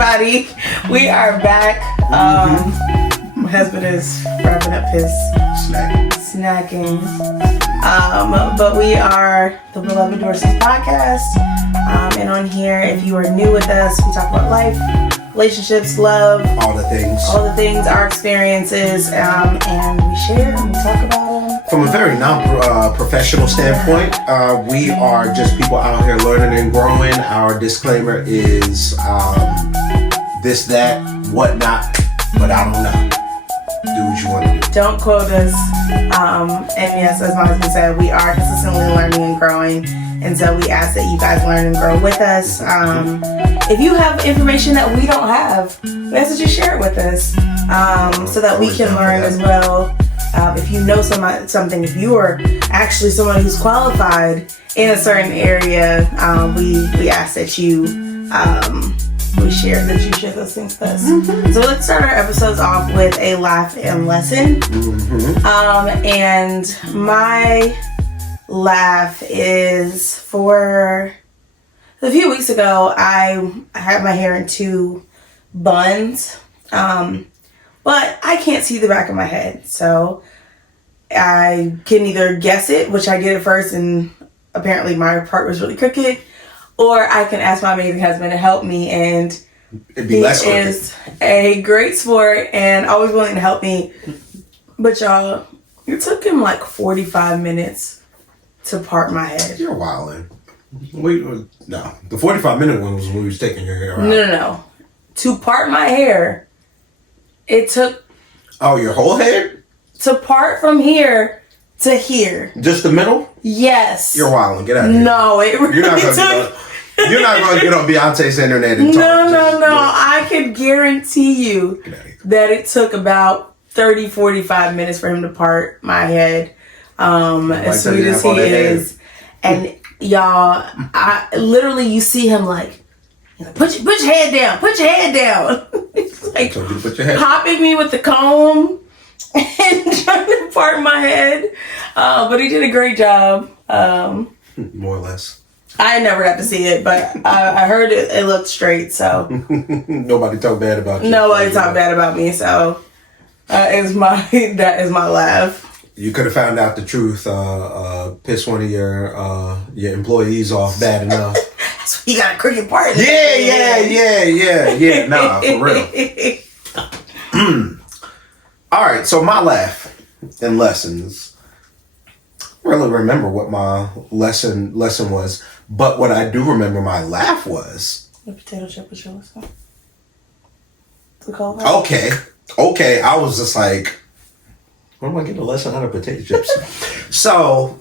everybody. We are back. My husband is wrapping up his snacking. But we are the Beloved Dorseys Podcast. And on here, if you are new with us, we talk about life, relationships, love. All the things, our experiences. And we share and we talk about them. From a very non-professional standpoint, we are just people out here learning and growing. Our disclaimer is this, that, whatnot, but I don't know. Do what you want to do. Don't quote us. And yes, as my husband said, we are consistently learning and growing. And so we ask that you guys learn and grow with us. If you have information that we don't have, we ask that you share it with us so that we can learn as well. If you know something, if you are actually someone who's qualified in a certain area, we ask that you share those things with us. Mm-hmm. So let's start our episodes off with a laugh and lesson. Mm-hmm. And my laugh is for a few weeks ago. I had my hair in two buns. But I can't see the back of my head, so I can either guess it, which I did at first, and apparently my part was really crooked, or I can ask my amazing husband to help me, and he is a great sport and always willing to help me. But y'all, it took him like 45 minutes to part my head. You're wildin'. No, the 45-minute one was when we was taking your hair out. No. To part my hair, it took... Oh, your whole head? To part from here to here. Just the middle? Yes. You're wilding. Get out of here. No, it really took... You're not going to get on Beyonce's internet and talk. No. I could guarantee you that it took about 30, 45 minutes for him to part my head. As sweet as he is. And y'all, you see him like, Put your head down. Put your head down. He's like popping me with the comb and trying to part my head. But he did a great job. More or less. I never got to see it, but I heard it looked straight. So nobody talked bad about you. Nobody talked bad about me. So that is my laugh. You could have found out the truth. Piss one of your employees off bad enough. So you got a crooked part. Yeah. Nah, for real. All right, so my laugh and lessons. I don't really remember what my lesson was, but what I do remember my laugh was. The potato chip was your lesson. Okay. I was just like, where am I getting a lesson out of potato chips? So,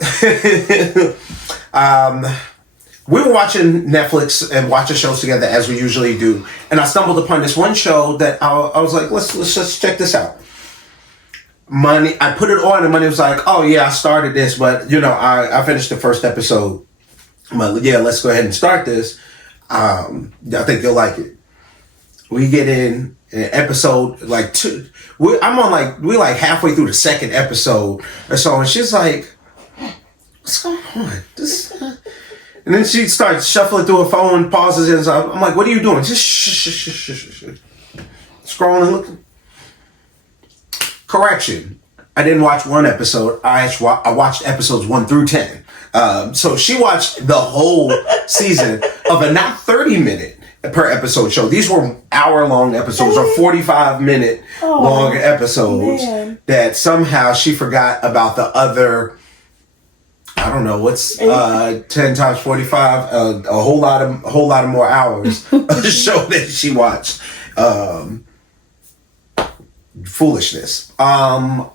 we were watching Netflix and watching shows together as we usually do. And I stumbled upon this one show that I was like, let's just check this out. I put it on and Money was like, oh yeah, I started this, but I finished the first episode. I'm like, yeah, let's go ahead and start this. I think you'll like it. We get in episode like 2. We're halfway through the second episode or so, and she's like, what's going on? And then she starts shuffling through her phone, pauses, and I'm like, what are you doing? Just shh. Scrolling, looking. Correction. I didn't watch one episode. I watched episodes 1 through 10. So she watched the whole season of a not 30-minute per episode show. These were hour-long episodes or 45-minute long episodes that somehow she forgot about the other... I don't know what's 10 times 45, a whole lot of more hours of the show that she watched. Foolishness. Am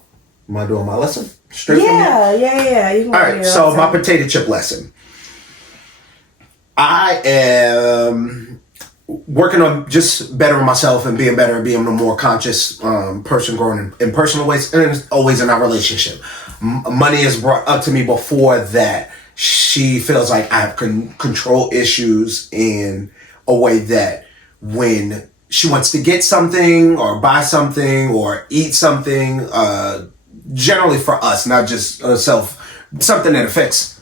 I doing my lesson? Straight from here? Yeah. You can all right, so my potato chip lesson. I am working on just bettering myself and being better and being a more conscious person, growing in personal ways and always in our relationship. Money is brought up to me before that. She feels like I have control issues in a way that when she wants to get something or buy something or eat something, generally for us, not just something that affects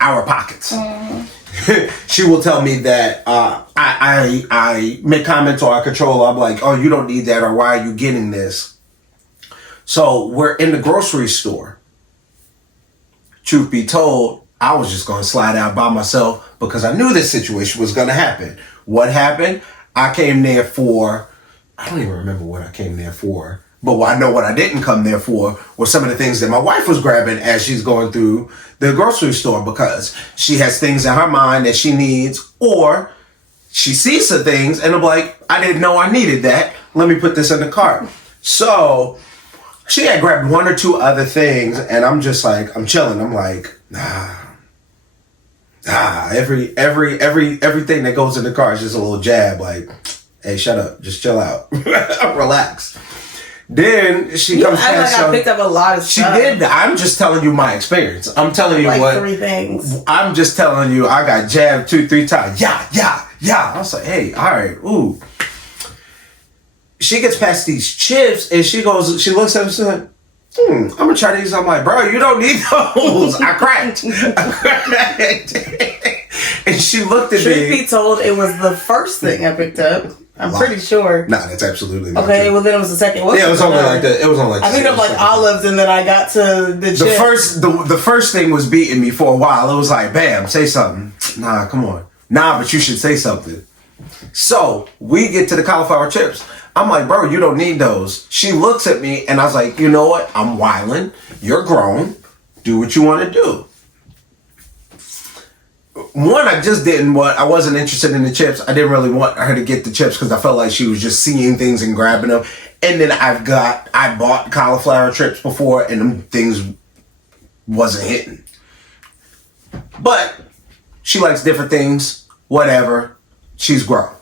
our pockets. she will tell me that I make comments or I control her. I'm like, oh, you don't need that, or why are you getting this? So we're in the grocery store. Truth be told, I was just going to slide out by myself because I knew this situation was going to happen. What happened? I came there for, I don't even remember what I came there for. But I know what I didn't come there for were some of the things that my wife was grabbing as she's going through the grocery store, because she has things in her mind that she needs, or she sees some things and I'm like, I didn't know I needed that. Let me put this in the cart. So she had grabbed one or two other things and I'm just like, I'm chilling. I'm like, everything that goes in the car is just a little jab. Like, hey, shut up. Just chill out. Relax. Then she comes past. I picked up a lot of stuff. She did. I'm just telling you my experience. I'm telling you like 3 things. I'm just telling you I got jabbed 2-3 times. Yeah. I was like, hey, all right, ooh. She gets past these chips and she looks at them and she's like, I'm gonna try these. I'm like, bro, you don't need those. I cracked. And she looked at me. Truth be told, it was the first thing I picked up. I'm pretty sure. Nah, that's absolutely not okay. true. Well, then it was the second. Yeah, it was only like that. It was only like I picked up like olives, and then I got to the chips. The first thing was beating me for a while. It was like, bam, say something. Nah, come on. Nah, but you should say something. So we get to the cauliflower chips. I'm like, bro, you don't need those. She looks at me, and I was like, you know what? I'm wildin'. You're grown. Do what you want to do. One, I wasn't interested in the chips. I didn't really want her to get the chips because I felt like she was just seeing things and grabbing them. And then I bought cauliflower chips before and them things wasn't hitting. But she likes different things, whatever. She's grown.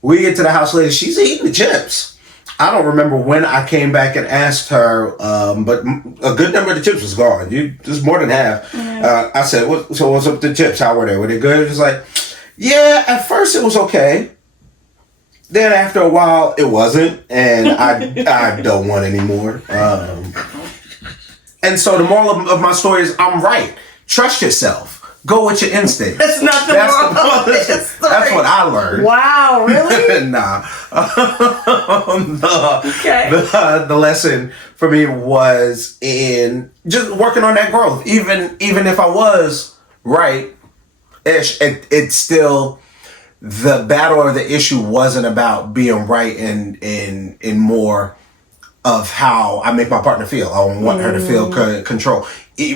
We get to the house later, she's eating the chips. I don't remember when I came back and asked her, but a good number of the chips was gone. Just more than half. I said, so what's up with the chips? How were they? Were they good? She's like, yeah, at first it was okay. Then after a while, it wasn't. And I don't want any more. And so the moral of my story is, I'm right. Trust yourself. Go with your instinct. That's not the moral of this story. That's what I learned. Wow, really? Nah. Okay. The lesson for me was in just working on that growth. Even if I was right-ish, it's still, the battle or the issue wasn't about being right in more of how I make my partner feel. I want her to feel control.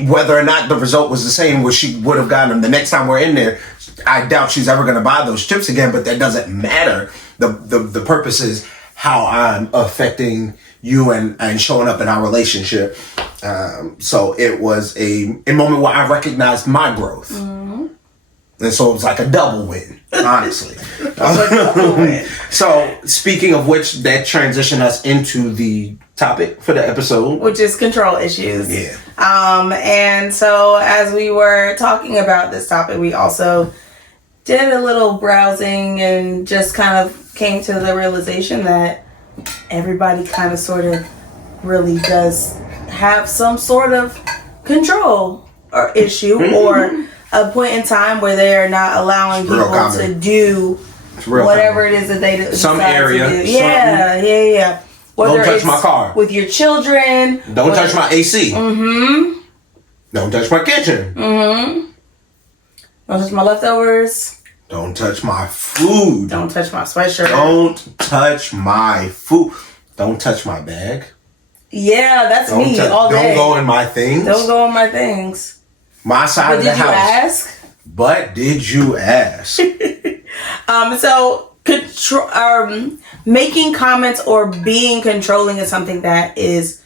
Whether or not the result was the same, where she would have gotten them the next time we're in there, I doubt she's ever going to buy those chips again, but that doesn't matter. The purpose is how I'm affecting you and showing up in our relationship. So it was a moment where I recognized my growth. And so it was like a double win, honestly. So speaking of which, that transitioned us into the topic for the episode, which is control issues. Yeah. And so as we were talking about this topic, we also did a little browsing and just kind of came to the realization that everybody kind of sort of really does have some sort of control or issue or a point in time where they are not allowing people to do whatever it is that they do. Some area. Yeah. Whether don't touch my car. With your children. Don't touch my AC. Don't touch my kitchen. Don't touch my leftovers. Don't touch my food. Don't touch my sweatshirt. Don't touch my food. Don't touch my bag. Yeah, that's me all day. Don't go in my things. Don't go in my things. My side of the house. But did you ask? But did you ask? So making comments or being controlling is something that is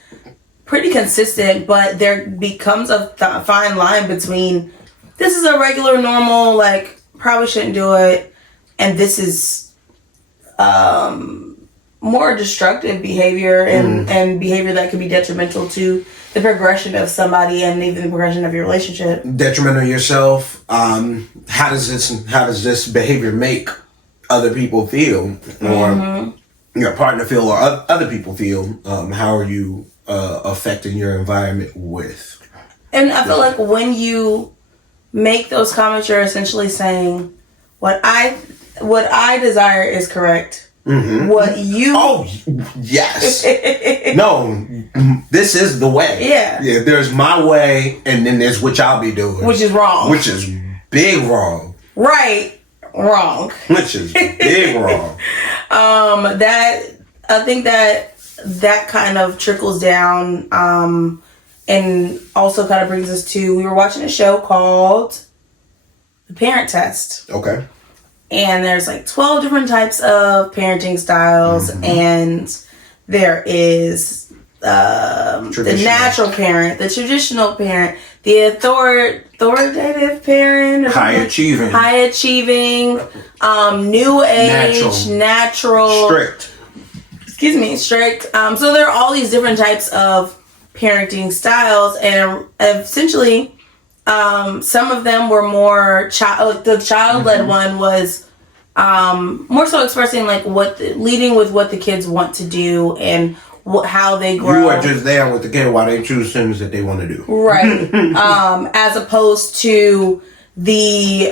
pretty consistent, but there becomes a fine line between this is a regular, normal, like probably shouldn't do it, and this is more destructive behavior and behavior that could be detrimental to the progression of somebody and even the progression of your relationship. Detrimental to yourself. How does this behavior make other people feel, or your partner feel, or other people feel? How are you affecting your environment with? And I feel like when you make those comments, you're essentially saying, What I desire is correct. Mm-hmm. What you... Oh, yes. No, this is the way. Yeah. Yeah, there's my way, and then there's what y'all be doing. Which is wrong. Which is big wrong. Right. Wrong. Which is big wrong. I think that kind of trickles down, and also kind of brings us to, we were watching a show called The Parent Test. Okay. And there's like 12 different types of parenting styles, and there is the natural parent, the traditional parent, the authoritative parent, high achieving, new age, natural, strict. Strict. So there are all these different types of parenting styles, and essentially, some of them were more the child-led one was more so expressing like leading with what the kids want to do and how they grow. You are just there with the kid while they choose things that they want to do. Right. As opposed to the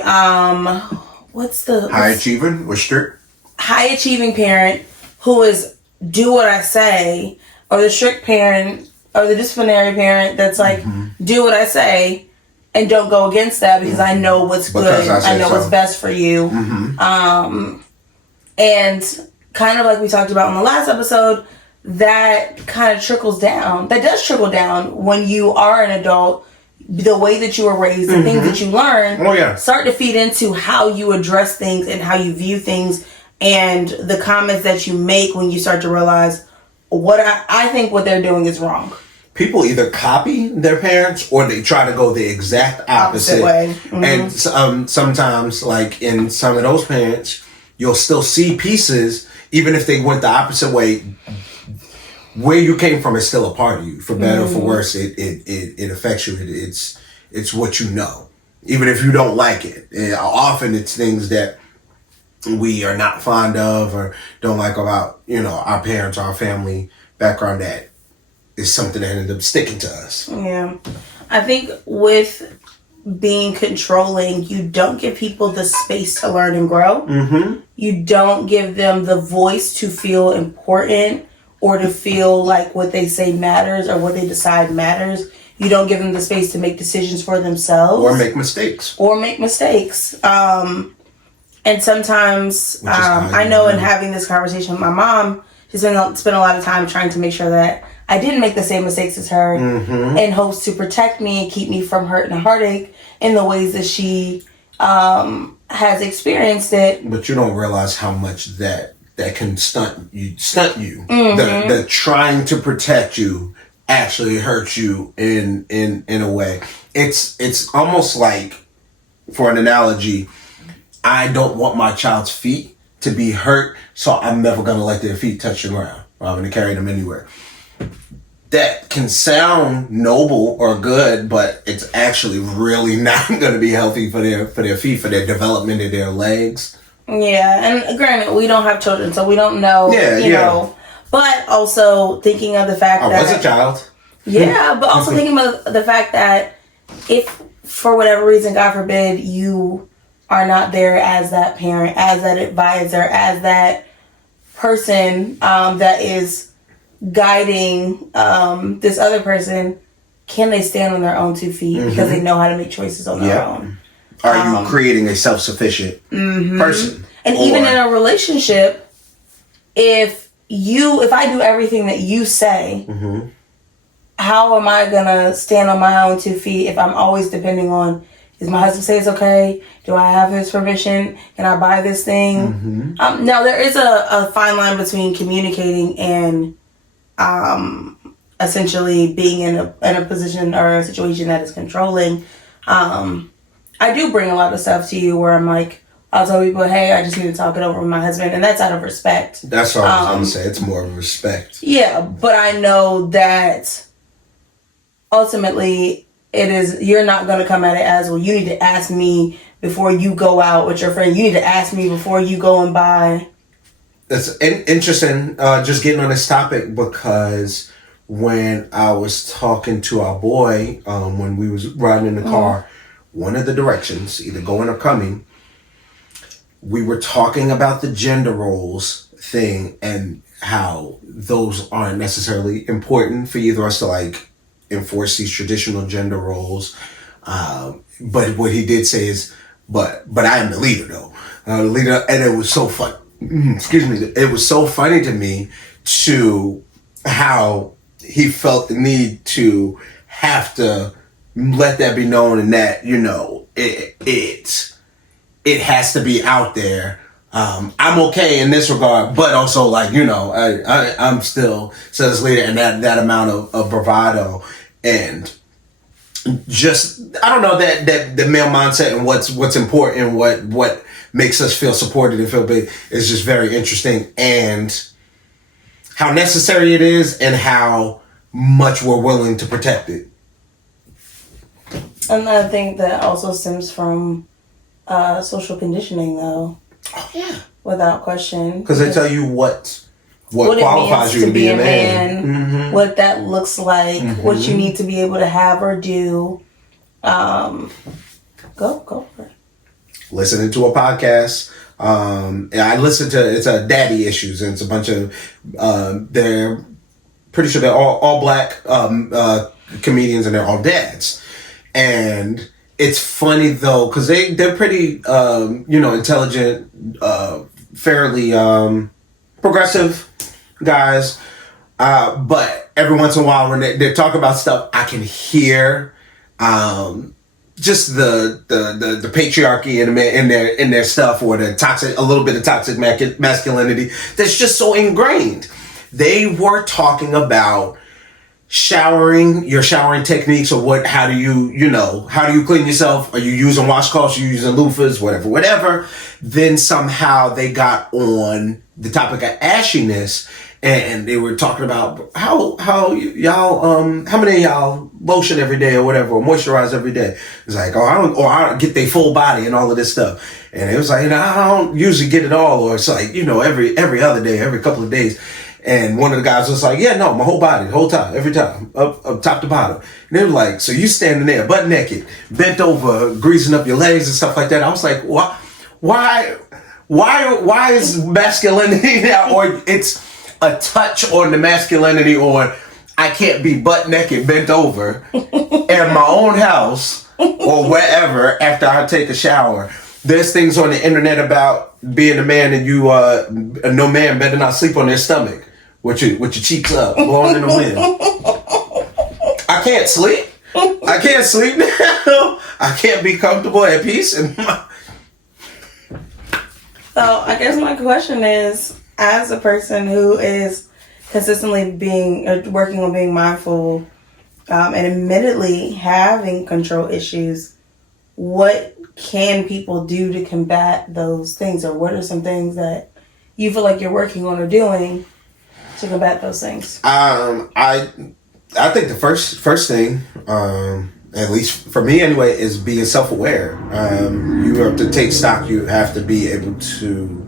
what's the high achieving or strict? High achieving parent who is do what I say, or the strict parent or the disciplinary parent that's like do what I say and don't go against that because I know what's good. I know what's best for you. And kind of like we talked about in the last episode, that kind of trickles down. That does trickle down when you are an adult. The way that you were raised, the things that you learn, start to feed into how you address things and how you view things, and the comments that you make when you start to realize what I think what they're doing is wrong. People either copy their parents or they try to go the exact opposite way. And sometimes, like in some of those parents, you'll still see pieces, even if they went the opposite way. Where you came from is still a part of you, for better or for worse. It affects you. It's what you know, even if you don't like it. And often it's things that we are not fond of or don't like about our parents, our family background, that is something that ended up sticking to us. Yeah, I think with being controlling, you don't give people the space to learn and grow. You don't give them the voice to feel important or to feel like what they say matters or what they decide matters. You don't give them the space to make decisions for themselves. Or make mistakes. And sometimes, I know in having this conversation with my mom, she's spent a lot of time trying to make sure that I didn't make the same mistakes as her in hopes to protect me and keep me from hurt and heartache in the ways that she has experienced it. But you don't realize how much that can stunt you. The trying to protect you actually hurts you in a way. It's almost like, for an analogy, I don't want my child's feet to be hurt, so I'm never gonna let their feet touch the ground. I'm gonna carry them anywhere. That can sound noble or good, but it's actually really not gonna be healthy for their feet, for their development of their legs. Yeah, and granted, we don't have children, so we don't know, you know. But also thinking of the fact that... I was a child. Yeah, but also thinking of the fact that if, for whatever reason, God forbid, you are not there as that parent, as that advisor, as that person that is guiding this other person, can they stand on their own 2 feet because they know how to make choices on their own? Are you creating a self-sufficient person? And even in a relationship, if I do everything that you say, how am I gonna stand on my own 2 feet if I'm always depending on, does my husband say it's okay? Do I have his permission? Can I buy this thing? Now, there is a fine line between communicating and essentially being in a position or a situation that is controlling. I do bring a lot of stuff to you where I'm like, I'll tell people, hey, I just need to talk it over with my husband. And that's out of respect. That's what I was going to say. It's more of respect. Yeah, but I know that ultimately you're not going to come at it as, well, you need to ask me before you go out with your friend. You need to ask me before you go and buy. It's interesting just getting on this topic, because when I was talking to our boy, when we was riding in the car, one of the directions, either going or coming, we were talking about the gender roles thing and how those aren't necessarily important for either of us to like enforce these traditional gender roles. But what he did say is, but I am the leader though. The leader, and it was so fun. Excuse me. It was so funny to me to how he felt the need to have to let that be known, and that, you know, it has to be out there. I'm okay in this regard, but also like, you know, I'm still this leader, and that amount of bravado, and just, I don't know, that the male mindset and what's important, what makes us feel supported and feel big is just very interesting, and how necessary it is and how much we're willing to protect it. And I think that also stems from social conditioning, though. Oh yeah, without question. Because they tell you what qualifies you to be a man, mm-hmm. what that looks like, mm-hmm. what you need to be able to have or do. Go for it. Listening to a podcast. I listened to, it's Daddy Issues, and it's a bunch of they're pretty sure they're all black comedians, and they're all dads. And it's funny though, because they're pretty intelligent, fairly progressive guys. But every once in a while when they talk about stuff, I can hear just the patriarchy in their stuff, or a little bit of toxic masculinity that's just so ingrained. They were talking about your showering techniques, or how do you clean yourself? Are you using washcloths? Are you using loofahs? Whatever. Then somehow they got on the topic of ashiness, and they were talking about how y'all how many of y'all lotion every day or whatever, or moisturize every day. It's like, I don't get their full body and all of this stuff. And it was like, I don't usually get it all, or it's like, every other day, every couple of days. And one of the guys was like, yeah, no, my whole body, the whole time, every time, up top to bottom. And they were like, so you standing there butt naked, bent over, greasing up your legs and stuff like that. I was like, why is masculinity now, or it's a touch on the masculinity, or I can't be butt naked, bent over in my own house or wherever after I take a shower. There's things on the internet about being a man, and no man better not sleep on their stomach with your cheeks up, blowing in the wind. I can't sleep. I can't sleep now. I can't be comfortable at peace. So I guess my question is, as a person who is consistently working on being mindful, and admittedly having control issues, what can people do to combat those things, or what are some things that you feel like you're working on or doing to combat those things? I think the first thing, at least for me anyway, is being self-aware. You have to take stock. You have to be able to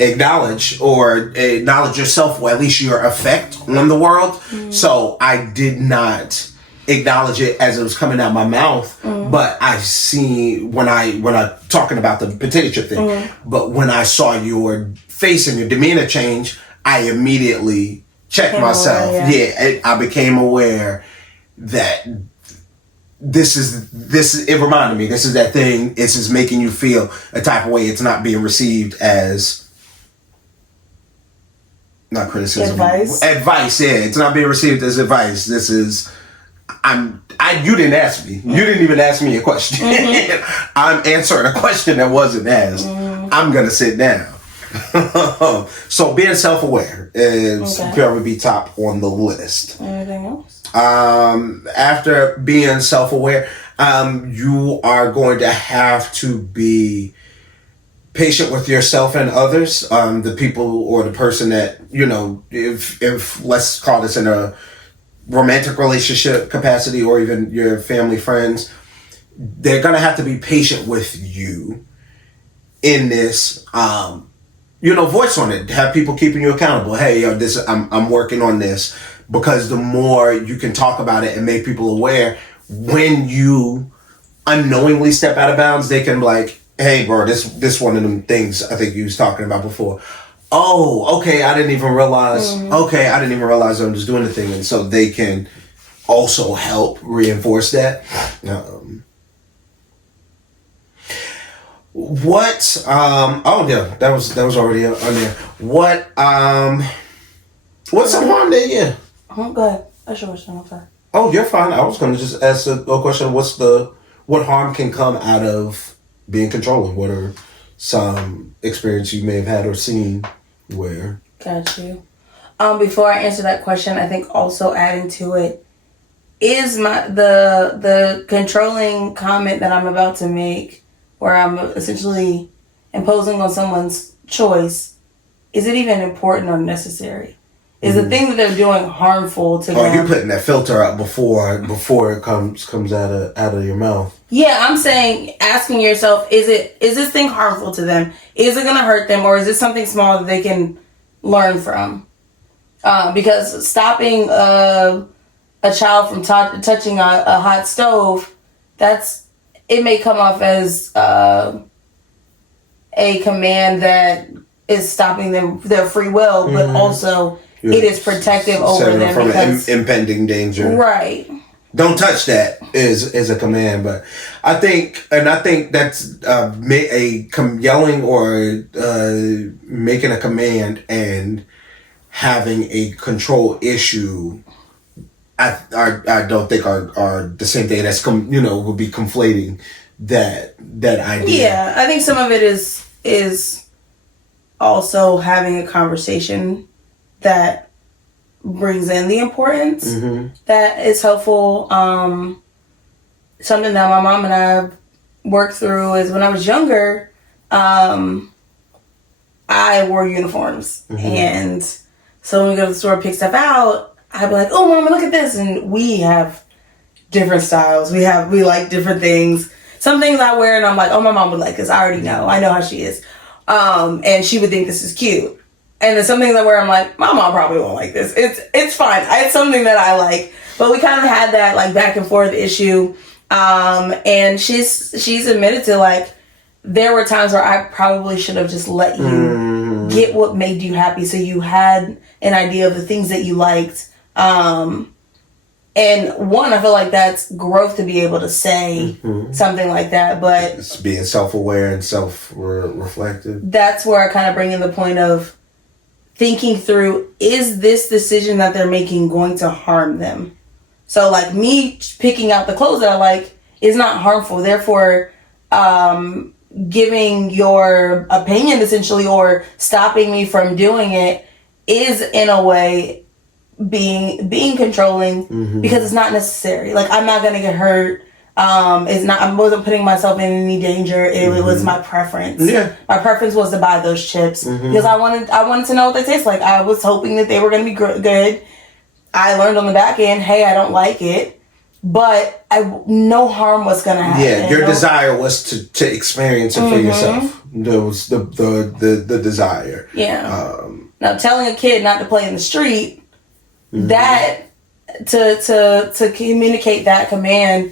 acknowledge yourself, or at least your effect on the world. Mm-hmm. So I did not acknowledge it as it was coming out my mouth, mm-hmm. but I see when I talking about the potato chip thing, mm-hmm. but when I saw your face and your demeanor change, I immediately checked myself. I became aware that this is it reminded me, this is that thing. It's just making you feel a type of way. It's not being received as not criticism. Advice, yeah. It's not being received as advice. This is you didn't ask me. You didn't even ask me a question. Mm-hmm. I'm answering a question that wasn't asked. Mm-hmm. I'm gonna sit down. So being self-aware is probably top on the list. Anything else? After being self-aware, you are going to have to be patient with yourself and others. The people or the person that, if let's call this in a romantic relationship capacity, or even your family, friends, they're going to have to be patient with you in this, voice on it. Have people keeping you accountable. Hey, I'm working on this, because the more you can talk about it and make people aware, when you unknowingly step out of bounds, they can be like, hey, bro, this one of them things I think you was talking about before. Oh, okay, I didn't even realize. Okay, I didn't even realize I was doing the thing, and so they can also help reinforce that. What? Oh yeah, that was already on there. What? What's some harm there? Yeah. Oh, go ahead. That's your question. Okay. Oh, you're fine. I was gonna just ask a question. What harm can come out of being controlling? What are some experience you may have had or seen where? Got you. Before I answer that question, I think also adding to it is the controlling comment that I'm about to make, where I'm essentially imposing on someone's choice. Is it even important or necessary? Is the thing that they're doing harmful to them? Oh, you're putting that filter up before it comes out of your mouth. Yeah, I'm saying, asking yourself, is this thing harmful to them? Is it going to hurt them, or is it something small that they can learn from? Because stopping a child from touching a hot stove, it may come off as a command that is stopping their free will, but also it is protective over them from because impending danger. Right. Don't touch that is a command, but I think that's yelling or making a command and having a control issue. I don't think are the same thing. That's would be conflating that idea. Yeah, I think some of it is also having a conversation that brings in the importance that is helpful. Something that my mom and I worked through is when I was younger, I wore uniforms, and so when we go to the store and pick stuff out, I'd be like, "Oh, Mama, look at this!" And we have different styles. We like different things. Some things I wear, and I'm like, "Oh, my mom would like this. I already know. I know how she is," and she would think this is cute. And then some things I wear, I'm like, my mom probably won't like this. It's fine. It's something that I like. But we kind of had that like back and forth issue. And she's admitted to like, there were times where I probably should have just let you get what made you happy. So you had an idea of the things that you liked. And I feel like that's growth to be able to say something like that. But it's being self-aware and self-reflective. That's where I kind of bring in the point of thinking through, is this decision that they're making going to harm them? So like me picking out the clothes that I like is not harmful. Therefore, giving your opinion essentially or stopping me from doing it is in a way being controlling because it's not necessary. Like I'm not going to get hurt. I wasn't putting myself in any danger. It was my preference. Yeah. My preference was to buy those chips because I wanted to know what they taste like. I was hoping that they were going to be good. I learned on the back end, hey, I don't like it, but no harm was going to happen. Yeah, your desire was to experience it for yourself. That was the desire. Yeah. Now telling a kid not to play in the street, that to communicate that command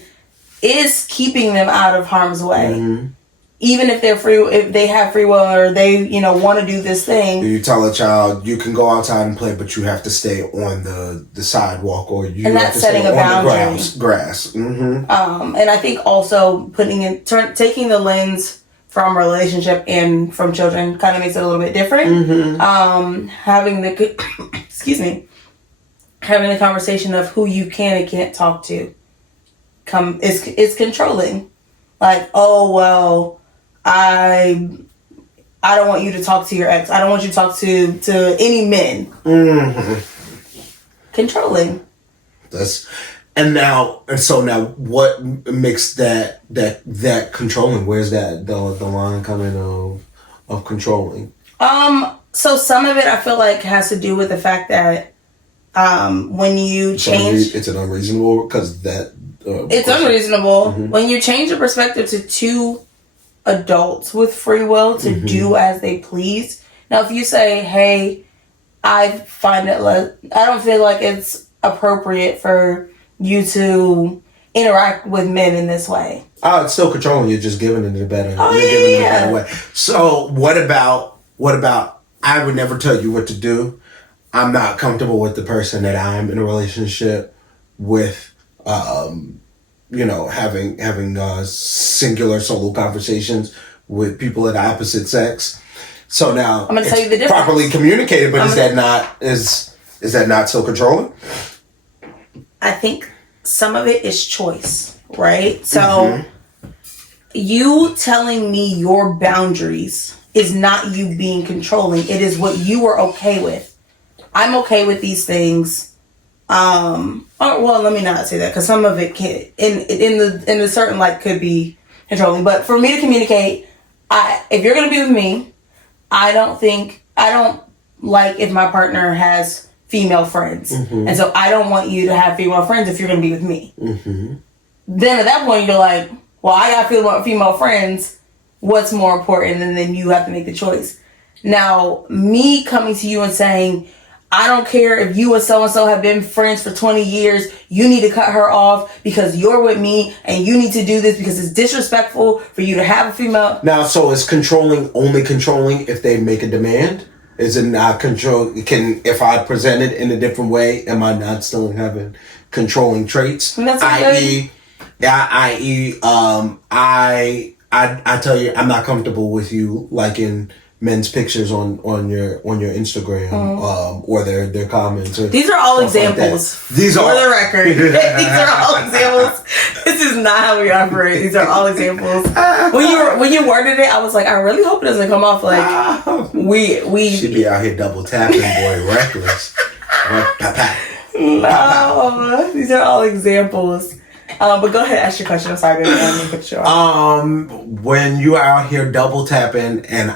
is keeping them out of harm's way. Even if if they have free will or they, want to do this thing. You tell a child you can go outside and play, but you have to stay on the sidewalk or you and have that's to setting stay a boundary. on the grass. And I think also taking the lens from relationship and from children kind of makes it a little bit different. Having the conversation of who you can and can't talk to is controlling. Like, oh well, I don't want you to talk to your ex. I don't want you to talk to any men. Controlling. So now what makes that controlling? Where's the line coming of controlling? So some of it I feel like has to do with the fact that when you change, it's an unreasonable because it's unreasonable when you change your perspective to two adults with free will to do as they please. Now, if you say, "Hey, I don't feel like it's appropriate for you to interact with men in this way. Oh, it's still controlling. You're just giving it a better. Oh, you're giving it a yeah. better way. So what about? I would never tell you what to do. I'm not comfortable with the person that I'm in a relationship with. Having singular solo conversations with people of the opposite sex. So now I'm gonna tell you the difference. Properly communicated, but is that not so controlling? I think some of it is choice, right? So you telling me your boundaries is not you being controlling. It is what you are okay with. I'm okay with these things. Let me not say that, because some of it can in a certain light could be controlling. But for me to communicate, if you're gonna be with me, I don't like if my partner has female friends, and so I don't want you to have female friends if you're gonna be with me. Then at that point you're like, well, I got female friends. What's more important? And then you have to make the choice. Now, me coming to you and saying, I don't care if you and so-and-so have been friends for 20 years. You need to cut her off because you're with me, and you need to do this because it's disrespectful for you to have a female. Now, so is controlling only controlling if they make a demand? Is it not control? If I present it in a different way, am I not still having controlling traits? I.e., I tell you, I'm not comfortable with you liking men's pictures on your Instagram or their comments. These are all examples. Like these are, for the record. These are all examples. This is not how we operate. These are all examples. When you worded it, I was like, I really hope it doesn't come off like we should be out here double tapping, boy, reckless. No, these are all examples. But go ahead, ask your question. I'm sorry, baby. I didn't cut you off. When you are out here double tapping, and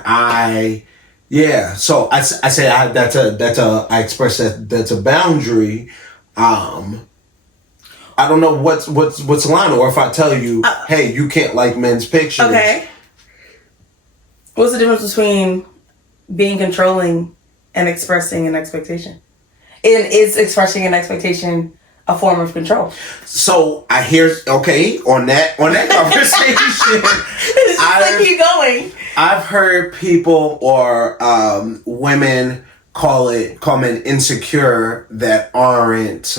so I say I express that's a boundary. I don't know what's the line, or if I tell you, hey, you can't like men's pictures. Okay. What's the difference between being controlling and expressing an expectation? And is expressing an expectation a form of control? So I hear on that conversation. Keep going. I've heard people or women call men insecure that aren't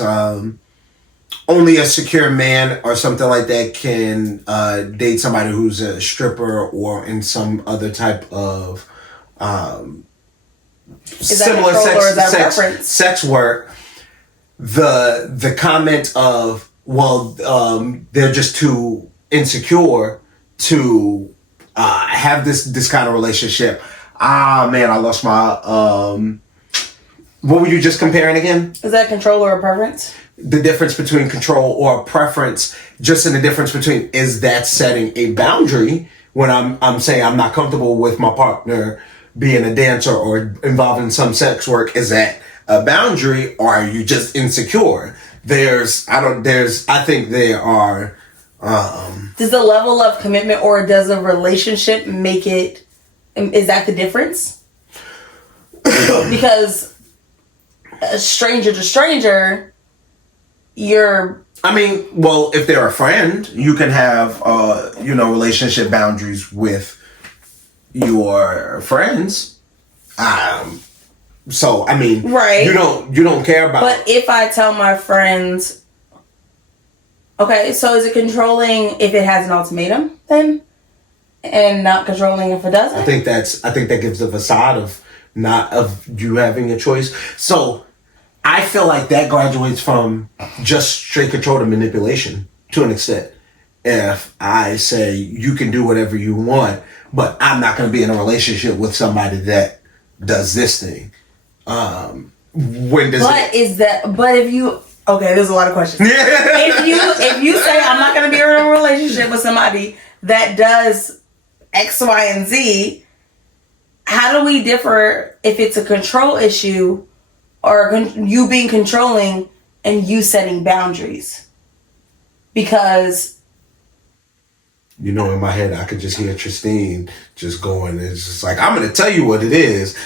only a secure man or something like that can date somebody who's a stripper or in some other type of similar sex work. The comment of, they're just too insecure to have this kind of relationship. Man, I lost my what were you just comparing again? Is that control or a preference? The difference between control or preference, just in the difference between, is that setting a boundary when I'm saying I'm not comfortable with my partner being a dancer or involved in some sex work? Is that a boundary, or are you just insecure? I think there are. Does the level of commitment or does a relationship make it? Is that the difference? Because a stranger to stranger, if they're a friend, you can have relationship boundaries with your friends. Right. You don't care about. But if I tell my friends, okay, so is it controlling if it has an ultimatum then, and not controlling if it doesn't? I think that gives the facade of you having a choice. So I feel like that graduates from just straight control to manipulation to an extent. If I say you can do whatever you want, but I'm not going to be in a relationship with somebody that does this thing. There's a lot of questions. if you say I'm not going to be in a relationship with somebody that does X, Y, and Z, how do we differ if it's a control issue or you being controlling and you setting boundaries? Because in my head, I could just hear Tristine just going. It's just like, I'm going to tell you what it is.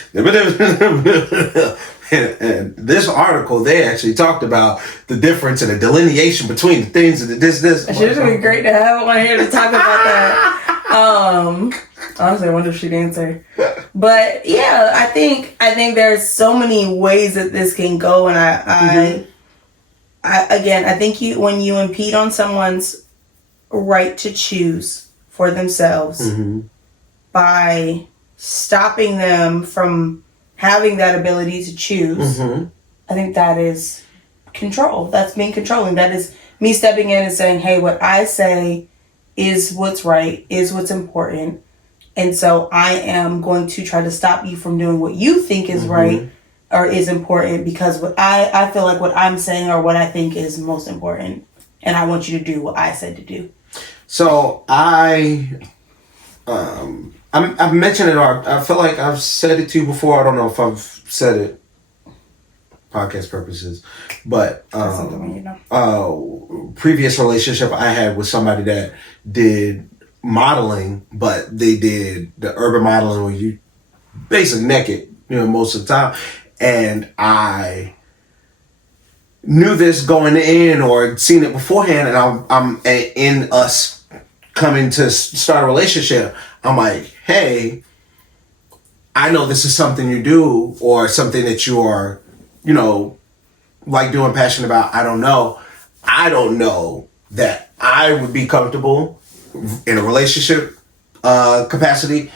And this article, they actually talked about the difference and the delineation between the things and this. It should be great to have on here to talk about that. Honestly, I wonder if she'd answer. But yeah, I think there's so many ways that this can go, and I think when you impede on someone's right to choose for themselves by stopping them from having that ability to choose, I think that is control. That's being controlling. That is me stepping in and saying, hey, what I say is what's right, is what's important. And so I am going to try to stop you from doing what you think is right or is important, because what I feel like what I'm saying or what I think is most important. And I want you to do what I said to do. So I've mentioned it, or I feel like I've said it to you before. I don't know if I've said it podcast purposes, but previous relationship I had with somebody that did modeling, but they did the urban modeling where you basically naked, most of the time. And I knew this going in or seen it beforehand, and I'm in us coming to start a relationship. I'm like, hey, I know this is something you do or something that you are, like doing, passionate about. I don't know that I would be comfortable in a relationship capacity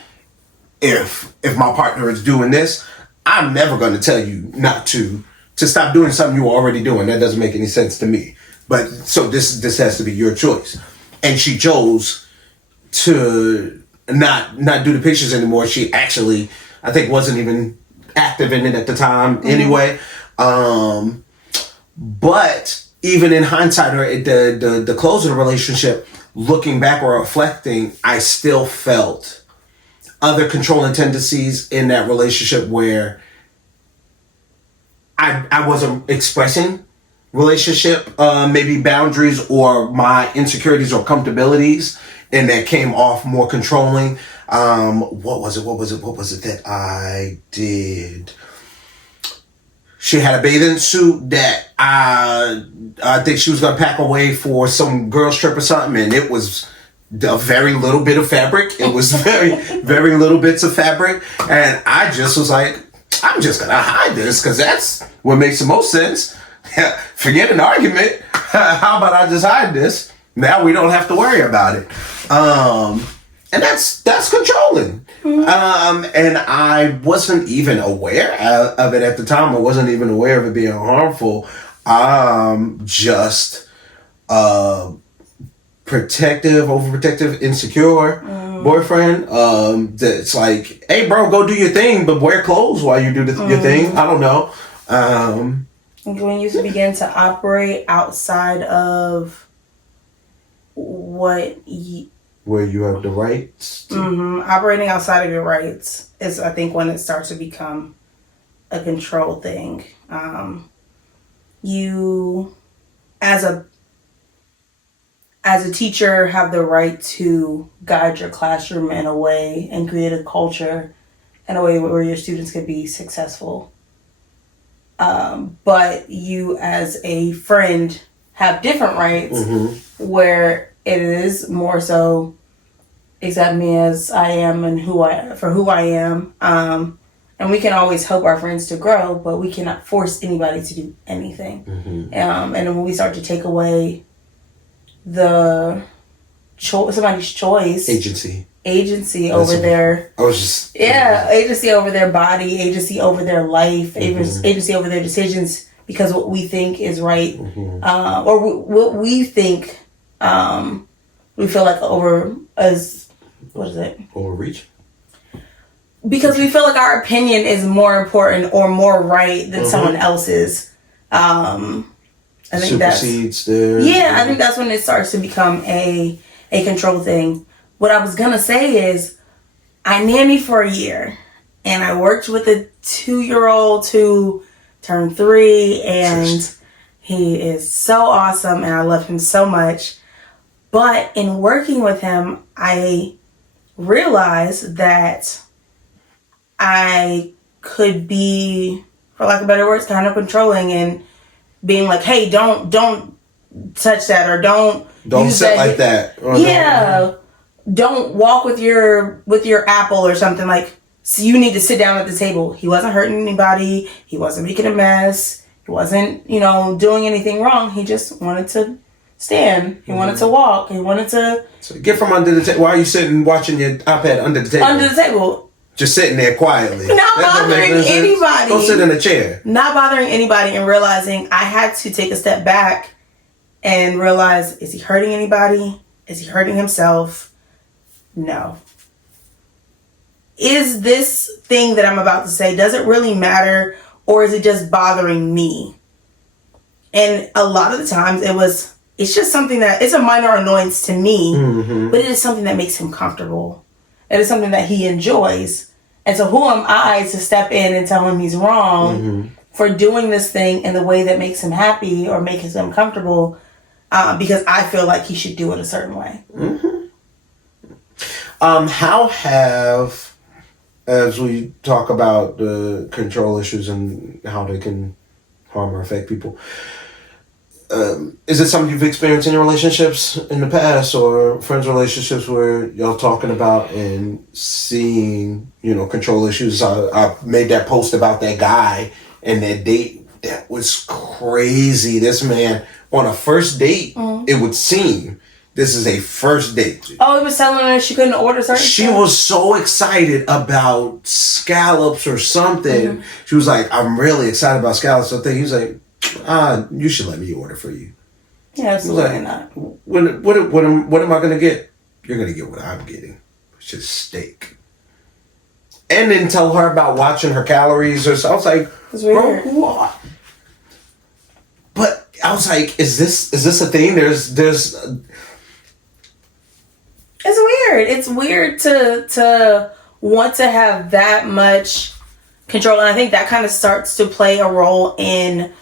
if my partner is doing this. I'm never going to tell you not to stop doing something you're already doing. That doesn't make any sense to me. But so this has to be your choice. And she chose to not do the pictures anymore. She actually, I think, wasn't even active in it at the time anyway. But even in hindsight, or the close of the relationship, looking back or reflecting, I still felt other controlling tendencies in that relationship where I wasn't expressing relationship, maybe boundaries or my insecurities or comfortabilities, and that came off more controlling. What was it that I did? She had a bathing suit that I think she was going to pack away for some girls trip or something, and it was a very little bit of fabric. It was very, very little bits of fabric, and I just was like, I'm just going to hide this because that's what makes the most sense. Forget an argument. How about I just hide this? Now we don't have to worry about it. And that's controlling. And I wasn't even aware of it at the time. I wasn't even aware of it being harmful. Just protective, overprotective, insecure boyfriend. That's like, hey bro, go do your thing, but wear clothes while you do your thing. I don't know. When you begin to operate outside of where you have the rights. Operating outside of your rights is, I think, when it starts to become a control thing. You, as a teacher, have the right to guide your classroom in a way and create a culture in a way where your students can be successful. But you, as a friend, have different rights where it is more so accept me as I am and who I am. And we can always help our friends to grow, but we cannot force anybody to do anything. And when we start to take away somebody's choice, agency over their agency over their body, agency over their life, agency over their decisions, because what we think is right, or what we think we feel like overreach, because we feel like our opinion is more important or more right than someone else's. I think I think that's when it starts to become a control thing. What I was gonna say is, I nannied for a year, and I worked with a 2-year-old who turned 3, and he is so awesome, and I love him so much. But in working with him, I realized that I could be for lack of better words, kind of controlling and being like, hey, don't touch that, or don't sit that like that. Or don't walk with your apple or something. Like, so you need to sit down at the table. He wasn't hurting anybody. He wasn't making a mess. He wasn't, doing anything wrong. He just wanted to stand. He wanted to walk. He wanted to... So get from under the table. Why are you sitting watching your iPad under the table? Under the table. Just sitting there quietly. Not bothering anybody. Go sit in a chair. Not bothering anybody, and realizing I had to take a step back and realize, is he hurting anybody? Is he hurting himself? No. Is this thing that I'm about to say, does it really matter, or is it just bothering me? And a lot of the times it's just something that, it's a minor annoyance to me, but it is something that makes him comfortable. It is something that he enjoys. And so who am I to step in and tell him he's wrong for doing this thing in the way that makes him happy or makes him comfortable, because I feel like he should do it a certain way. How have, as we talk about the control issues and how they can harm or affect people, is it something you've experienced in your relationships in the past, or friends' relationships where y'all talking about and seeing, control issues? I made that post about that guy and that date. That was crazy. This man, on a first date, it would seem, this is a first date. Oh, he was telling her she couldn't order certain She stuff? was so excited about scallops or something. She was like, I'm really excited about scallops. So he was like, you should let me order for you. Yeah, absolutely not. What am I going to get? You're going to get what I'm getting, which is steak. And then tell her about watching her calories or so. I was like, bro, what? But I was like, is this a thing? There's It's weird. It's weird to want to have that much control. And I think that kind of starts to play a role in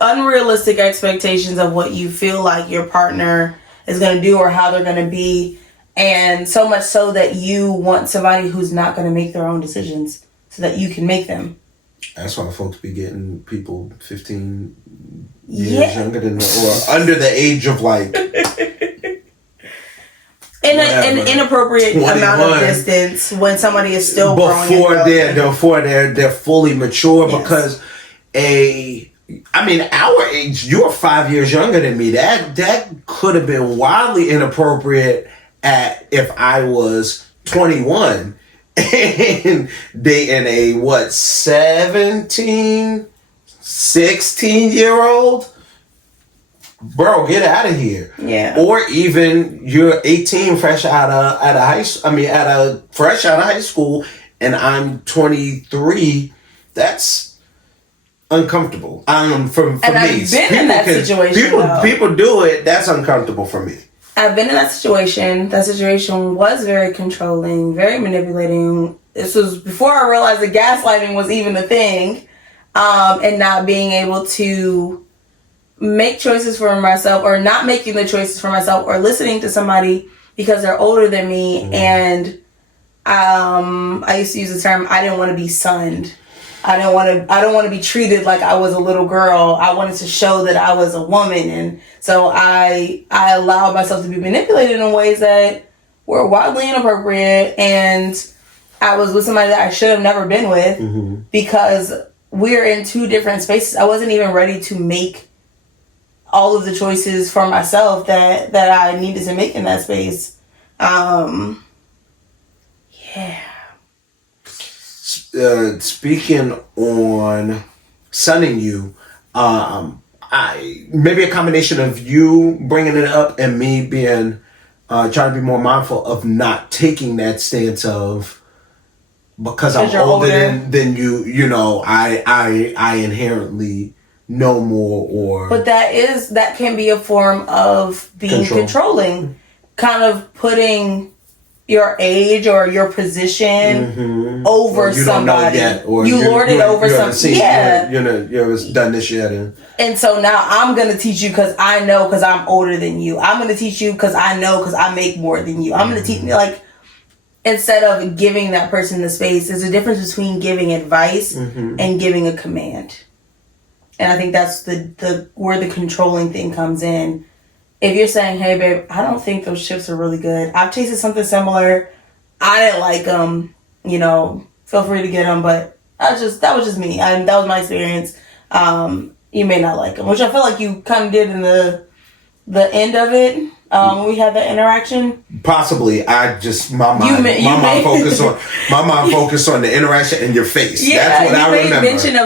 unrealistic expectations of what you feel like your partner is going to do or how they're going to be. And so much so that you want somebody who's not going to make their own decisions so that you can make them. That's why folks be getting people 15 years younger than or under the age of like... in an inappropriate 21. Amount of distance when somebody is still growing before they're fully mature. Yes. Because our age, you're 5 years younger than me. That could have been wildly inappropriate if I was 21 and dating a 17, 16-year-old. Bro, get out of here. Yeah. Or even you're 18, fresh out of high school, and I'm 23. That's uncomfortable. For me. I've been in that situation. People do it. That's uncomfortable for me. I've been in that situation. That situation was very controlling, very manipulating. This was before I realized that gaslighting was even a thing, and not being able to make choices for myself, or not making the choices for myself, or listening to somebody because they're older than me. And I used to use the term, I didn't want to be sunned. I don't want to be treated like I was a little girl. I wanted to show that I was a woman. And so I allowed myself to be manipulated in ways that were wildly inappropriate. And I was with somebody that I should have never been with because we're in two different spaces. I wasn't even ready to make all of the choices for myself that I needed to make in that space. Speaking on sunning you, maybe a combination of you bringing it up and me being trying to be more mindful of not taking that stance of, because I'm older than you. I inherently know more, or but that can be a form of being controlling, kind of putting your age or your position over somebody. You lord it over somebody. Yeah, you ever done this yet? And so now I'm gonna teach you because I know, because I'm older than you. I'm gonna teach you because I know, because I make more than you. I'm gonna teach, like, instead of giving that person the space, there's a difference between giving advice and giving a command. And I think that's the where the controlling thing comes in. If you're saying, hey, babe, I don't think those chips are really good. I've tasted something similar. I didn't like them. You know, feel free to get them. But that was just me. That was my experience. You may not like them, which I feel like you kind of did in the end of it. When we had that interaction. Possibly, my mind focused on the interaction in your face. Yeah, that's what I remember. You made mention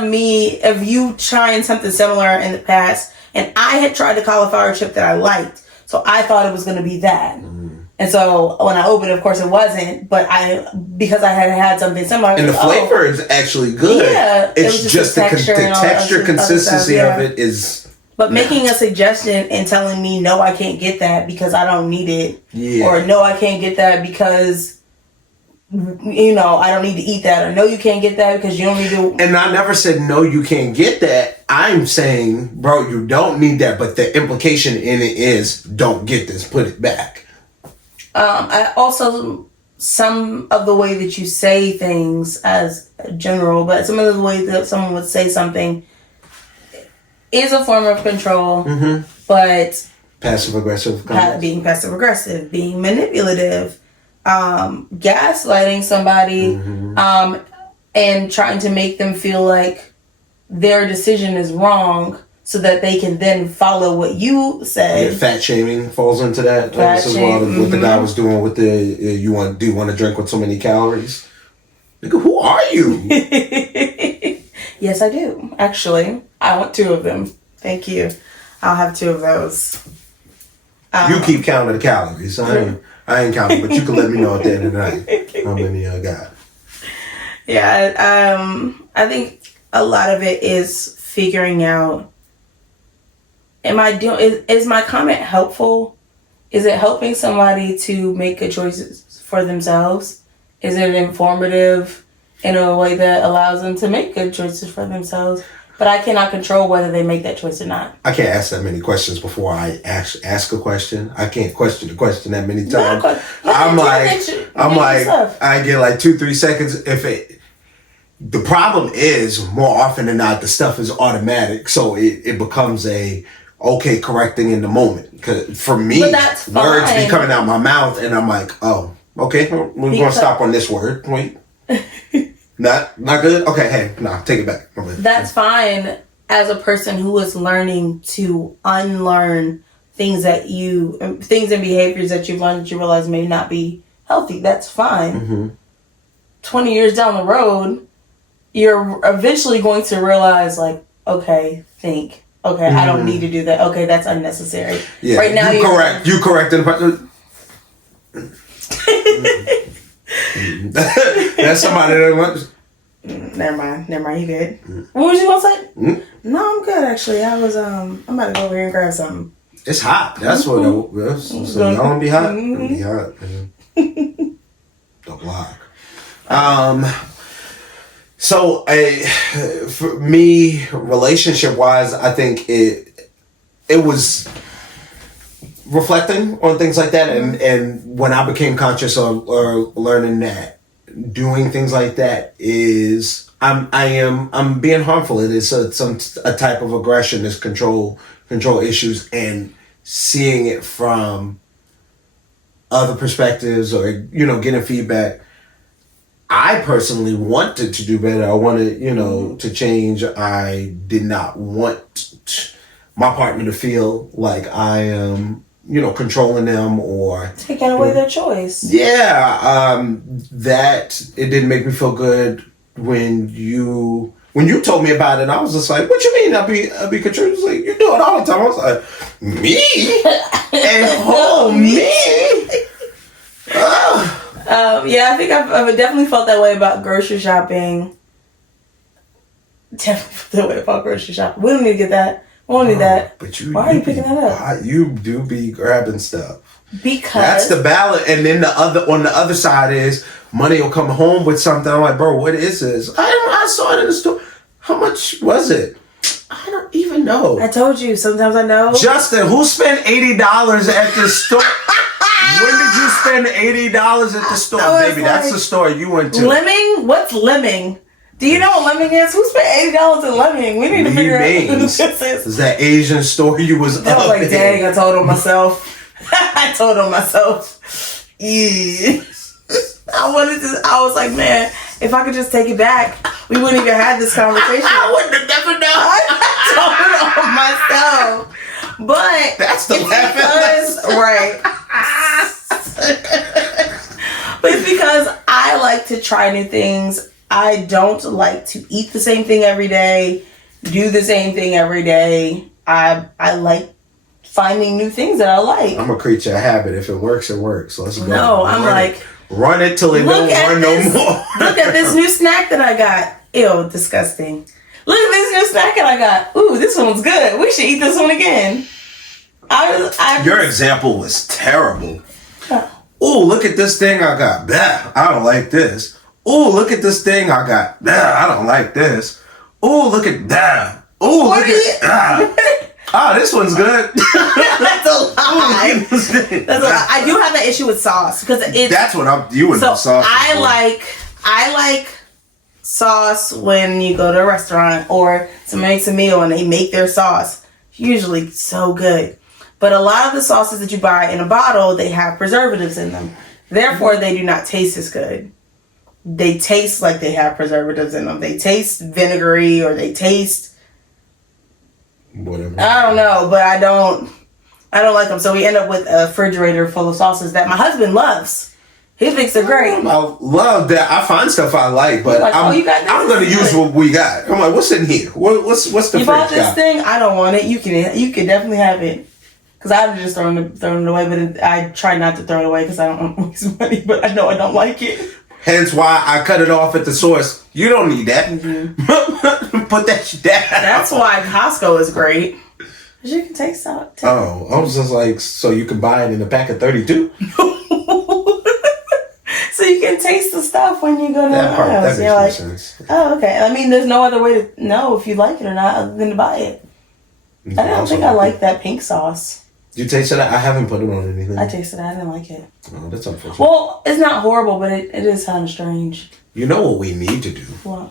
of you trying something similar in the past, and I had tried the cauliflower chip that I liked, so I thought it was going to be that. And so when I opened it, of course, it wasn't. But because I had something similar, and the flavor is actually good. Yeah, it's just the texture consistency of it is. But making a suggestion and telling me, no, I can't get that because I don't need it. Yeah. Or no, I can't get that because, you know, I don't need to eat that. Or no, you can't get that because you don't need to. And I never said, no, you can't get that. I'm saying, bro, you don't need that. But the implication in it is, don't get this, put it back. I also, some of the way that you say things as general, but some of the way that someone would say something is a form of control, but passive-aggressive. Being passive-aggressive, being manipulative, gaslighting somebody, and trying to make them feel like their decision is wrong so that they can then follow what you said. Yeah, fat shaming falls into that. This is what the guy was doing with the, do you want to drink with so many calories? Nigga, who are you? Yes, I do. Actually, I want 2 of them. Thank you. I'll have 2 of those. You keep counting the calories. I ain't counting, but you can let me know at the end of the night how many I got. Yeah, I think a lot of it is figuring out, is my comment helpful? Is it helping somebody to make good choices for themselves? Is it informative in a way that allows them to make good choices for themselves? But I cannot control whether they make that choice or not. I can't ask that many questions before I ask a question. I can't question the question that many times. I'm like, I get like 2-3 seconds. The problem is, more often than not, the stuff is automatic. So it becomes okay correcting in the moment. 'Cause for me, words be coming out my mouth and I'm like, oh, okay, we're going to stop on this word. Wait. Not good? Okay, hey, take it back. That's fine as a person who is learning to unlearn things and behaviors that you've learned that you realize may not be healthy. That's fine. 20 years down the road, you're eventually going to realize, like, okay, think. Okay, I don't need to do that. Okay, that's unnecessary. Yeah, right now you corrected. That's somebody that wants. Never mind. You good? What was you gonna say? No, I'm good actually. I was I'm about to go over here and grab something. It's hot. That's what. So y'all gonna be hot. It'll be hot. The block. So for me, relationship wise, I think it was reflecting on things like that, and when I became conscious of or learning that doing things like that is I'm being harmful. It is a type of aggression, is control issues, and seeing it from other perspectives or getting feedback. I personally wanted to do better. I wanted to change. I did not want my partner to feel like I am controlling them or taking away their choice. Yeah, that it didn't make me feel good when you told me about it. I was just like, "What you mean? I'll be controlling?" It was like, "You do it all the time." I was like, "Me and me." Yeah, I think I've definitely felt that way about grocery shopping. Definitely felt that way about grocery shopping. We don't need to get that. Only that. But why are you picking that up? You do be grabbing stuff. Because that's the balance. And then on the other side is money will come home with something. I'm like, bro, what is this? I saw it in the store. How much was it? I don't even know. I told you. Sometimes I know. Justin, who spent $80 at the store? When did you spend $80 at the store? Baby, that's the store you went to. Lemming? What's lemming? Do you know what lemming is? Who spent $80 at lemming? We need to figure out who this is. Is that Asian store you was up I was like, in? dang, I told on myself. I told on myself. Yeah. I was like, man, if I could just take it back, we wouldn't even have this conversation. I wouldn't have never known. I told on myself. But that's the laughing right. But it's because I like to try new things. I don't like to eat the same thing every day, do the same thing every day. I like finding new things that I like. I'm a creature of habit. If it works, it works. Let's go. No, I'm like, run it till it don't run no more. Look at this new snack that I got. Ew, disgusting. Look at this new snack that I got. Ooh, this one's good. We should eat this one again. Your example was terrible. Ooh, look at this thing I got. Bah, I don't like this. Ooh, look at this thing I got. Bah, I don't like this. Ooh, look at that. Ooh, look at this one's good. That's a lie. That's a lie. I do have that issue with sauce because that's what you and the sauce. I like sauce when you go to a restaurant or somebody makes a meal and they make their sauce. Usually so good. But a lot of the sauces that you buy in a bottle, they have preservatives in them. Therefore, they do not taste as good. They taste like they have preservatives in them. They taste vinegary or they taste whatever. I don't know, but I don't like them. So we end up with a refrigerator full of sauces that my husband loves. He thinks they're great. I love that. I find stuff I like, but like, I'm going to use what we got. I'm like, what's in here? What's the fridge? You bought this thing? I don't want it. You can definitely have it. Because I would have just thrown it away, but I try not to throw it away because I don't want to waste money, but I know I don't like it. Hence why I cut it off at the source. You don't need that. Mm-hmm. Put that shit down. That's why Costco is great. Because you can taste out. Oh, I was just like, so you can buy it in a pack of 32? So you can taste the stuff when you go to the house. That makes no sense. Oh, okay. I mean, there's no other way to know if you like it or not other than to buy it. I don't think I like that pink sauce. You tasted it? I haven't put it on anything. I tasted it. I didn't like it. Oh, that's unfortunate. Well, it's not horrible, but it is kind of strange. You know what we need to do? What?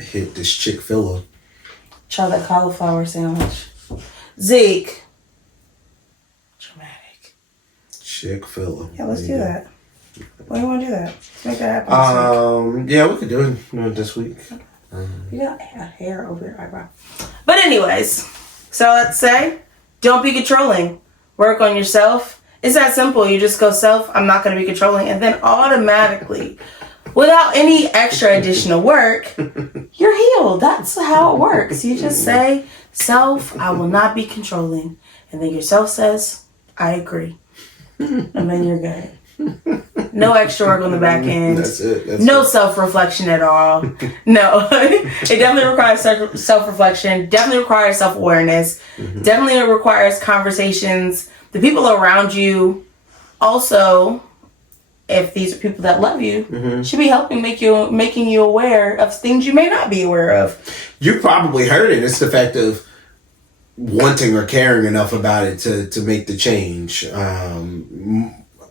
Hit this Chick-fil-A. Try that cauliflower sandwich. Zeke. Dramatic. Chick-fil-A. Yeah, let's do that. When do you want to do that? Let's make that happen. Yeah, we could do it this week. You got hair over your eyebrow. But anyways, so let's say, don't be controlling. Work on yourself. It's that simple. You just go self, I'm not going to be controlling. And then automatically, without any extra additional work, you're healed. That's how it works. You just say, self, I will not be controlling. And then yourself says, I agree. And then you're good. No extra work on the back end. That's it. No self-reflection at all. No. It definitely requires self-reflection. Definitely requires self-awareness. Mm-hmm. Definitely requires conversations. The people around you also, if these are people that love you, mm-hmm. should be helping making you aware of things you may not be aware of. You probably heard it. It's the fact of wanting or caring enough about it to make the change.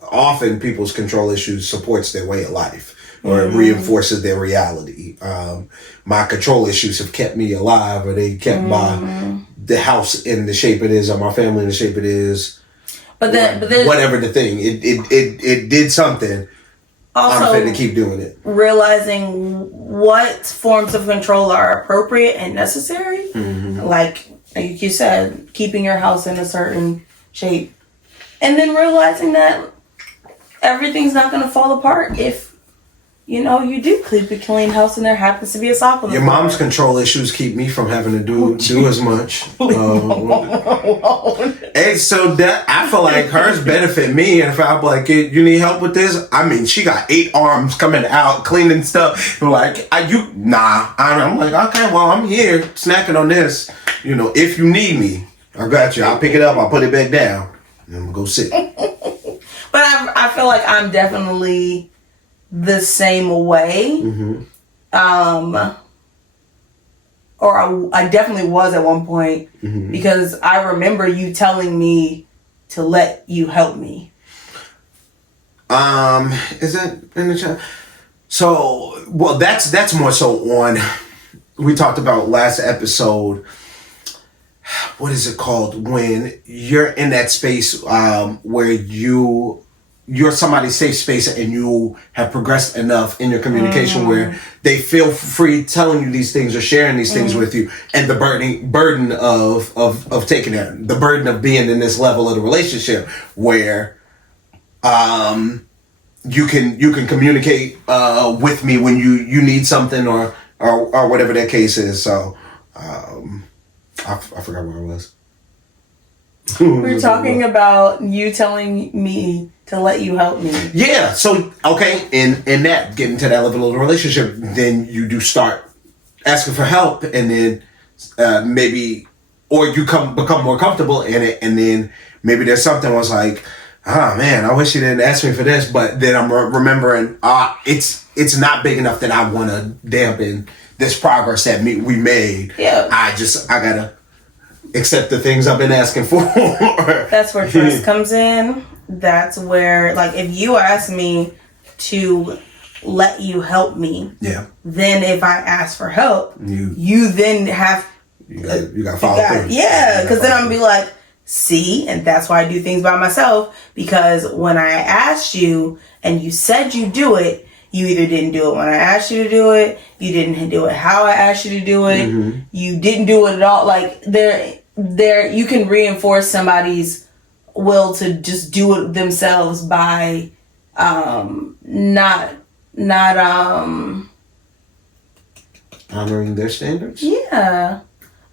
Often people's control issues supports their way of life or mm-hmm. reinforces their reality. My control issues have kept me alive, or they kept mm-hmm. the house in the shape it is, or my family in the shape it is. But whatever the thing, it did something. Also, I'm fit to keep doing it. Realizing what forms of control are appropriate and necessary, mm-hmm. like you said, keeping your house in a certain shape, and then realizing that everything's not going to fall apart if, you do keep a clean house and there happens to be a sock on the floor. Your mom's control issues keep me from having to do as much. And so that I feel like hers benefit me. And if I'm like, you need help with this? I mean, she got 8 arms coming out, cleaning stuff. Like, I'm like, okay, well, I'm here snacking on this. If you need me, I got you. I'll pick it up. I'll put it back down. And I'm going to go sit. But I feel like I'm definitely the same way. Mm-hmm. Or I definitely was at one point mm-hmm. because I remember you telling me to let you help me. Is that in the chat? So, well, that's more so on. We talked about last episode. What is it called when you're in that space where you're somebody's safe space and you have progressed enough in your communication where they feel free telling you these things or sharing these things with you, and the burden of taking it, the burden of being in this level of the relationship where you can communicate with me when you need something or whatever that case is. So I forgot where I was. We're talking about you telling me to let you help me. Yeah. So okay, in that getting to that level of the relationship, then you do start asking for help, and then maybe, or you become more comfortable in it, and then maybe there's something was like, oh man, I wish you didn't ask me for this, but then I'm remembering, it's not big enough that I want to dampen this progress that we made. Yeah. I gotta accept the things I've been asking for. That's where trust comes in. That's where, like, if you ask me to let you help me, then if I ask for help, you then have you gotta follow through. Yeah, because then I'm gonna be like, see, and that's why I do things by myself, because when I asked you and you said you do it, you either didn't do it when I asked you to do it, you didn't do it how I asked you to do it, you didn't do it at all. Like, there you can reinforce somebody's will to just do it themselves by not honoring their standards. Yeah.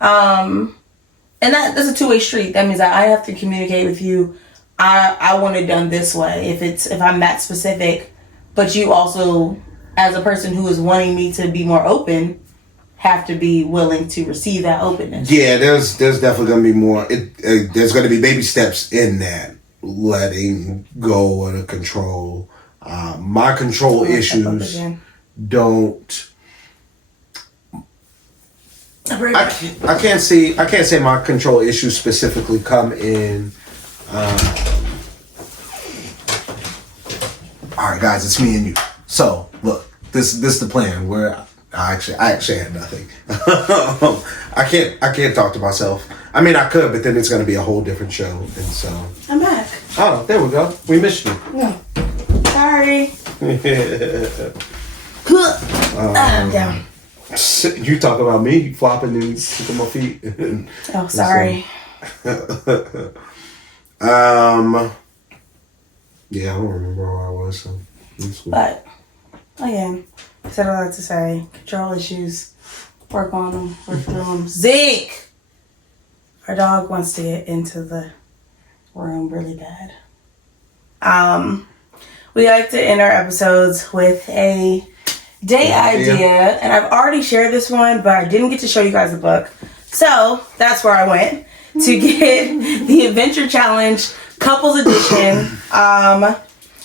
And that's a two-way street. That means that I have to communicate with you. I want it done this way if I'm that specific. But you also, as a person who is wanting me to be more open, have to be willing to receive that openness. Yeah, there's definitely going to be more. There's going to be baby steps in that. Letting go of the control. My control issues don't... I can't say my control issues specifically come in. All right, guys, it's me and you. So look, this is the plan. Where I actually had nothing. I can't talk to myself. I mean, I could, but then it's gonna be a whole different show, and so I'm back. Oh, there we go. We missed you. No, sorry. I'm down. You talk about me flopping and kicking my feet. Oh, sorry. Yeah, I don't remember where I was. So but again, I said all that to say, control issues, work on them, work through them. Zeke, our dog wants to get into the room really bad. We like to end our episodes with a day idea, and I've already shared this one, but I didn't get to show you guys the book. So that's where I went to get the Adventure Challenge Couples Edition.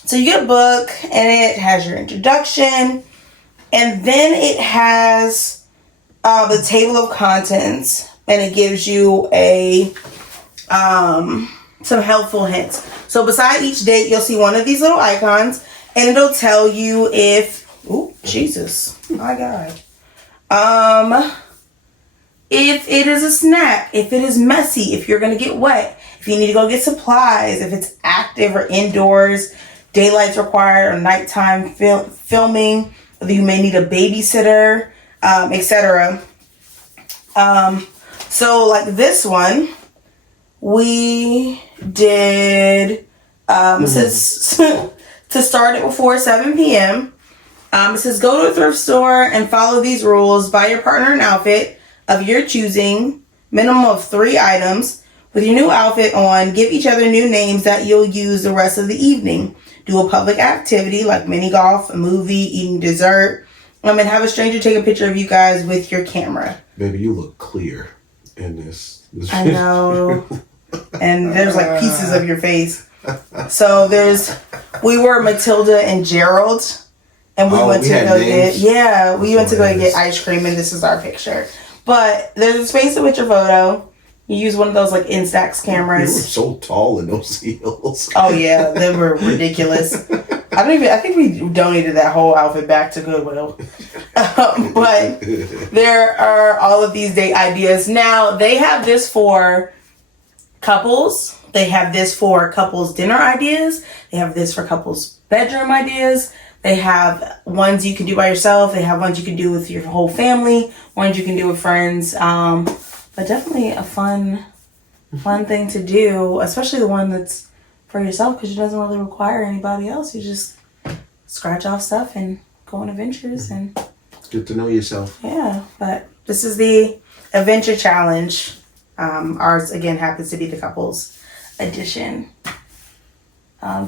So you get a book, and it has your introduction, and then it has the table of contents, and it gives you a some helpful hints. So beside each date, you'll see one of these little icons, and it'll tell you if, oh Jesus, my God, if it is a snack, if it is messy, if you're gonna get wet, if you need to go get supplies, if it's active or indoors, daylight's required or nighttime filming, whether you may need a babysitter, etc. So like this one, we did, it says to start it before 7 p.m. It says go to a thrift store and follow these rules. Buy your partner an outfit of your choosing, minimum of 3 items. With your new outfit on, give each other new names that you'll use the rest of the evening. Do a public activity like mini golf, a movie, eating dessert, and have a stranger take a picture of you guys with your camera. Baby, you look clear in this. I know. And there's like pieces of your face. So we were Matilda and Gerald, and we went to go get ice cream, and this is our picture. But there's a space with your photo. You use one of those like Instax You were cameras. so tall in those heels. Oh yeah, they were ridiculous. I think we donated that whole outfit back to Goodwill. But there are all of these date ideas. Now, they have this for couples. They have this for couples dinner ideas. They have this for couples bedroom ideas. They have ones you can do by yourself. They have ones you can do with your whole family. Ones you can do with friends. But definitely a fun thing to do, especially the one that's for yourself, because it doesn't really require anybody else. You just scratch off stuff and go on adventures and Get to know yourself. yeah. But this is the adventure challenge. Ours again happens to be the couples edition.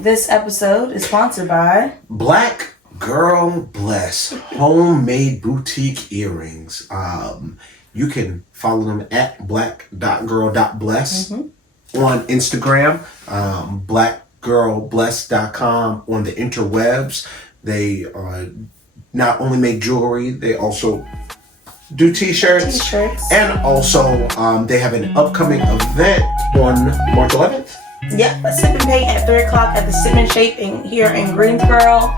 This episode is sponsored by Black Girl Bless homemade boutique earrings. You can follow them at black.girl.bless on Instagram, blackgirlbless.com on the interwebs. They not only make jewelry, they also do t-shirts. And also they have an upcoming event on March 11th. Yep, a sip and paint at 3 o'clock at the Sip and Shape here in Greensboro.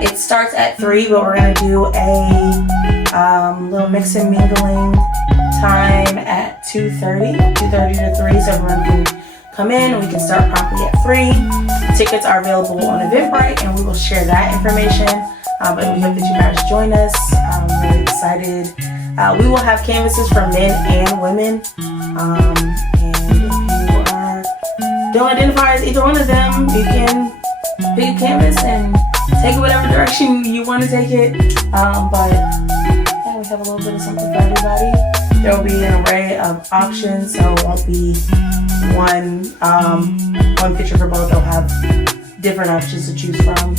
It starts at 3, but we're going to do a little mix and mingling time at 2:30 to 3, so everyone can come in and we can start promptly at 3. Tickets are available on Eventbrite, and we will share that information. But we hope that you guys join us. I'm really excited. We will have canvases for men and women. And if you don't identify as either one of them, you can pick a canvas and take it whatever direction you want to take it. But yeah, we have a little bit of something for everybody. There will be an array of options, so it won't be one picture for both. They'll have different options to choose from.